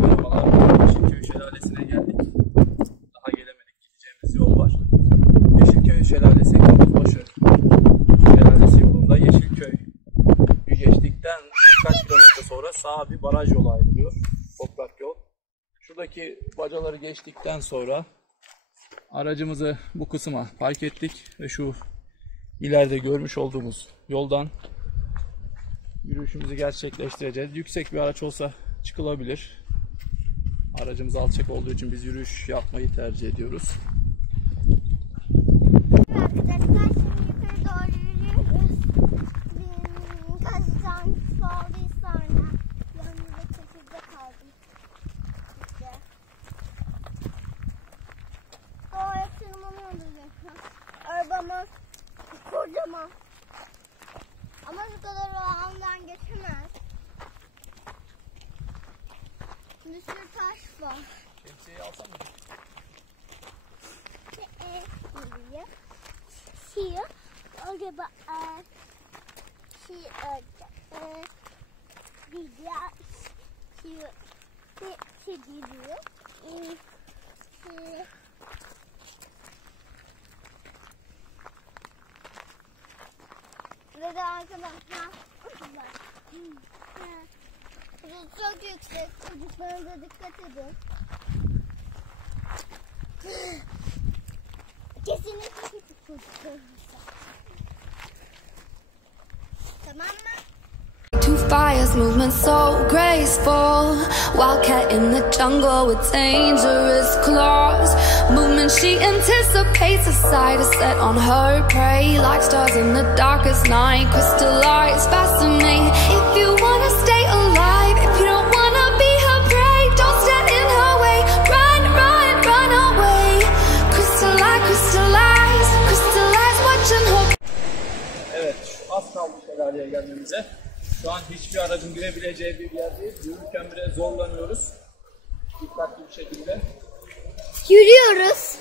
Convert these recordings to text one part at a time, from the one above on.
Merhabalar, Yeşilköy Şelalesine geldik. Daha gelemedik, gideceğimiz yol var. Yeşilköy Şelalesi Şelalesi yolunda Yeşilköyü geçtikten kaç kilometre sonra sağa bir baraj yolu ayrılıyor. Toprak yol. Şuradaki bacaları geçtikten sonra aracımızı bu kısma park ettik ve şu ileride görmüş olduğumuz yoldan yürüyüşümüzü gerçekleştireceğiz. Yüksek bir araç olsa çıkılabilir. Aracımız alçak olduğu için biz yürüyüş yapmayı tercih ediyoruz. Arkadaşlar şimdi yukarı doğru yürüyoruz. Birkaçtan sonra yanımda çekirde kaldım. İşte. Doğru tırmanıyoruz. Arabamız kocaman. Ama şu kadar ağından geçemez. Bir sürü taş var. Şemsiyeyi alsam mı? Here, acaba ve de arkadaşlar burası çok yüksek, çocuklarınıza dikkat edin. Kesinlikle küçük çocuklarınıza. Tamam mı? Two fires, movement so graceful. Wildcat in the jungle with dangerous claws. Movement she anticipates, a sight is set on her prey. Like stars in the darkest night, crystallized, fascinate. If you wanna stay alive, if you don't wanna be her prey, don't stand in her way. Run, run, run away. Crystallize, crystallize, crystallize, watching her. Evet, az kaldı şelaleye gelmemize. Şu an hiçbir aracın girebileceği bir yer değil. Yürürken bile zorlanıyoruz. Dikkatli bir şekilde. Yürüyoruz.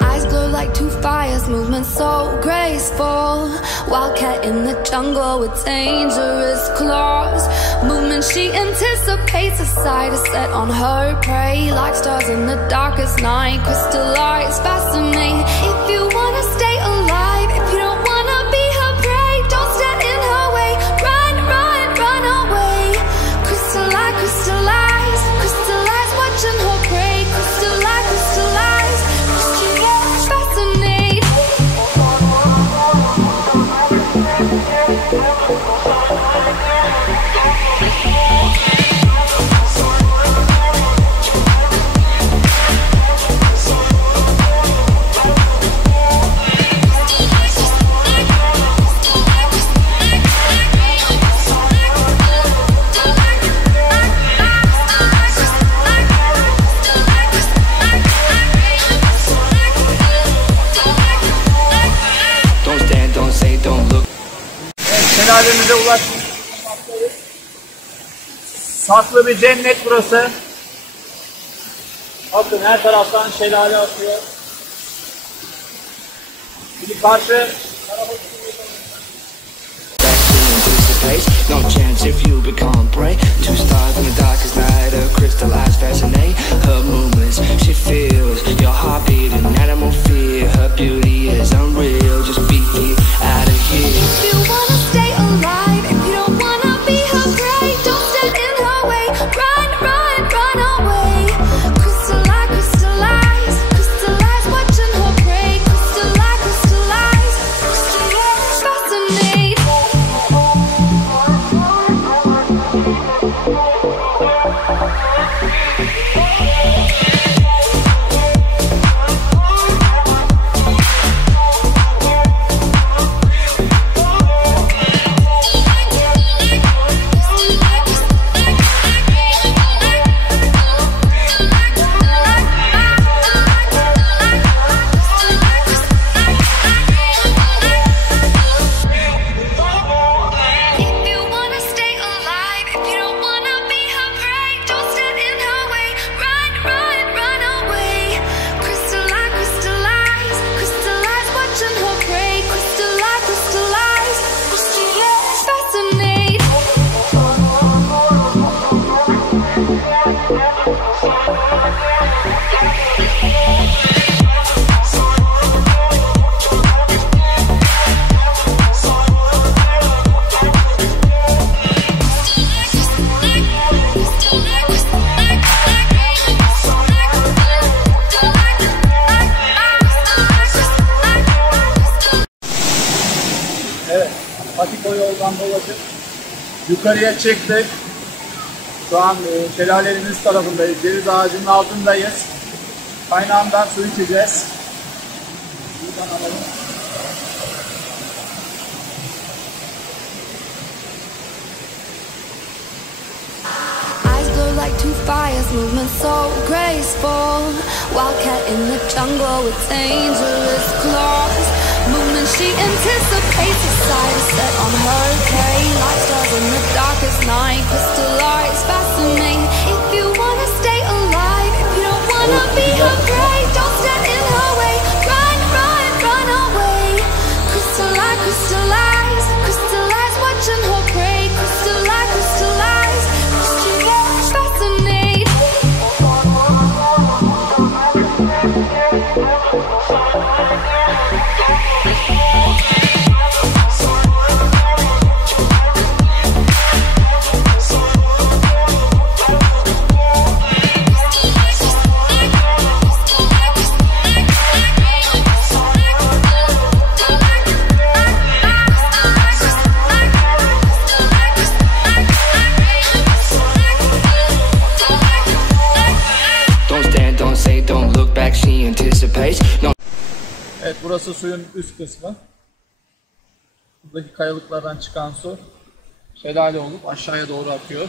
Eyes glow like two fires, movement so graceful. Wildcat in the jungle with dangerous claws. Movement she anticipates, a sight is set on her prey. Like stars in the darkest night, crystallized, fascinate. If you wanna stay alive, if you don't wanna be her prey, don't stand in her way. Run, run, run away. Crystallize, crystallize, crystallize, watching her prey. Crystallize, crystallize, crystallize, fascinate. Şelalemize ulaştık. Saklı bir cennet burası. Bakın her taraftan şelale akıyor. Bir karşı tarafa no chance if you become prey. Two stars in the darkest night, a crystallized fascinate. Her movements, she feels your heart beating, animal fear. Her beauty is unreal. Just be out of here. If you wanna stay alive, if you don't wanna be her prey, don't stand in her way. Run, run, run away. Crystallize, crystallize, crystallize, watching her prey. Crystallize, crystallize, crystallize. Buradan dolaşıp yukarıya çıktık. Şu an şelalenin üst tarafındayız. Ceviz ağacının altındayız. Kaynağından su içeceğiz. Buradan alalım. Like two fires, movement so graceful. Wildcat in the jungle with dangerous claws. Movement she anticipates, a sight is set on her prey. Like stars in the darkest night, crystallize, fascinate. If you wanna stay alive, if you don't wanna be her prey, don't stand in her way. Run, run, run away. Crystallize, crystallize, crystallize, watching her prey. Crystallize, crystallize, crystallize, fascinate. Evet, burası suyun üst kısmı. Buradaki kayalıklardan çıkan su şelale olup aşağıya doğru akıyor.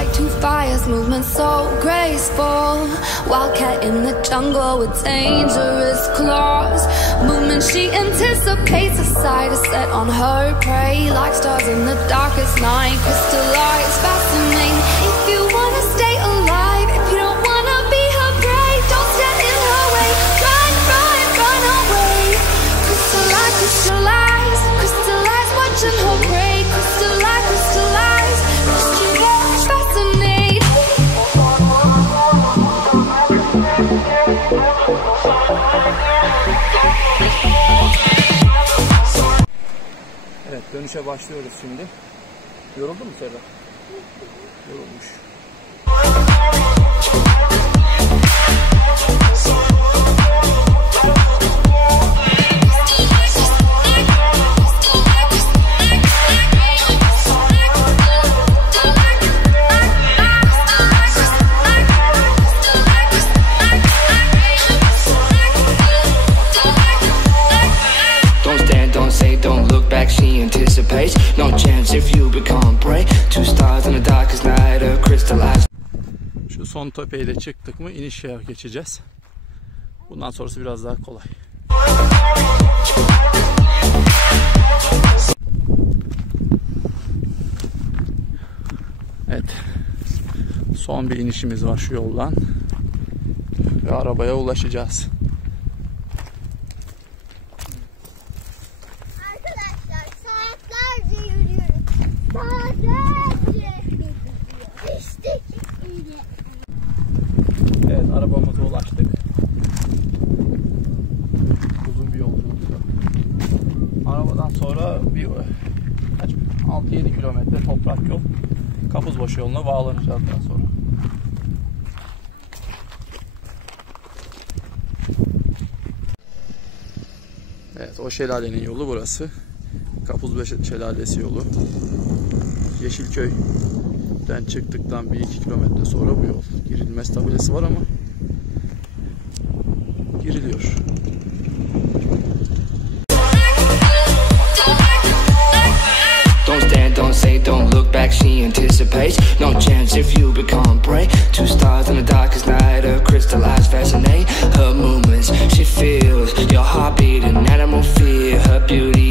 Like two fires, movement so graceful. Wildcat in the jungle with dangerous claws. Movement she anticipates, a sight is set on her prey. Like stars in the darkest night, crystallize, fascinate. If you wanna stay alive, if you don't wanna be her prey, don't stand in her way. Run, run, run away. Crystallize, crystallize, crystallize, watching her prey. Crystallize, crystallize, crystallize, fascinate. Evet, dönüşe başlıyoruz şimdi. Yoruldun mu Serra? Yorulmuş. She anticipates, no chance if you become prey. Two stars in the darkest night, a crystallized. Şu son tepeyle çıktık mı inişe geçeceğiz. Bundan sonrası biraz daha kolay. Evet. Son bir inişimiz var şu yoldan. Ve arabaya ulaşacağız. Evet, arabamıza ulaştık. Uzun bir yolculuktu. Arabadan sonra bir 6-7 kilometre toprak yol. Kapuzbaşı yoluna bağlanacağız daha sonra. Evet, o şelalenin yolu burası. Kapuzbaşı Şelalesi yolu. Yeşilköy'den çıktıktan 1-2 kilometre sonra bu yol. Girilmez tabelası var ama giriliyor. Don't stand, don't say, don't look back, she anticipates. No chance if you become prey. Two stars in the darkest night, a crystallized, fascinate. Her movements, she feels your heart beating, animal fear, her beauty